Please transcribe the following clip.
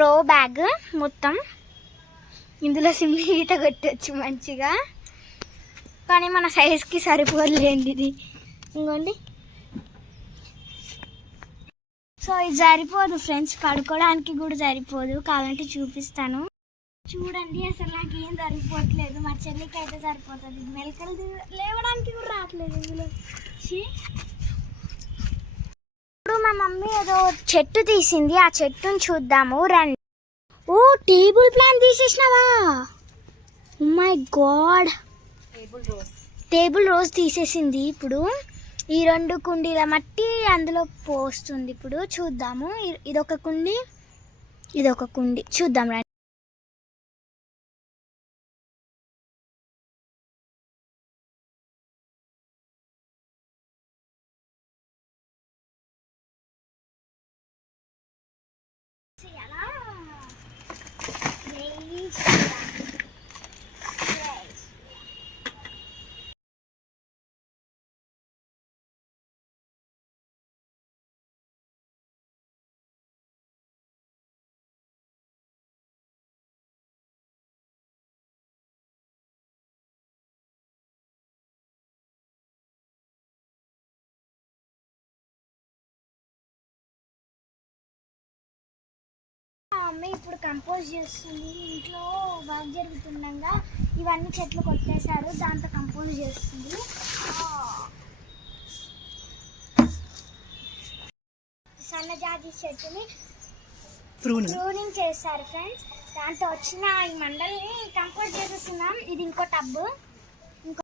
రో బ్యాగ్ మొత్తం. ఇందులో ఈత కొట్టచ్చు మంచిగా, కానీ మన సైజ్కి సరిపోలేండి ఇది. ఇంకోండి, సో ఇది సరిపోదు ఫ్రెండ్స్, పడుకోవడానికి కూడా సరిపోదు. కావాలంటే చూపిస్తాను చూడండి. అసలు నాకు ఏం సరిపోవట్లేదు, మా చెల్లికి అయితే సరిపోతుంది. మెలకలు లేవడానికి కూడా రావట్లేదు ఇందులో. ఇప్పుడు మా మమ్మీ ఏదో చెట్టు తీసింది, ఆ చెట్టుని చూద్దాము రండి. ఓ టేబుల్ ప్లాంట్ తీసేసినావా? Oh my god, table rose తీసేసింది. ఇప్పుడు ఈ 2 కుండీల మట్టి అందులో పోస్తుంది. ఇప్పుడు చూద్దాము. ఇదొక కుండి, ఇదొక కుండి, చూద్దాం రండి. మమ్మీ ఇప్పుడు కంపోజ్ చేస్తుంది. ఇంట్లో వర్క్ జరుగుతుండగా ఇవన్నీ చెట్లు కొట్టేశారు, దాంతో కంపోజ్ చేస్తుంది. సన్నజాజి చెట్టుని ప్రూనింగ్ చేస్తారు ఫ్రెండ్స్. దాంతో వచ్చిన ఈ మండల్ని కంపోజ్ చేసేస్తున్నాం. ఇది ఇంకో టబ్బు.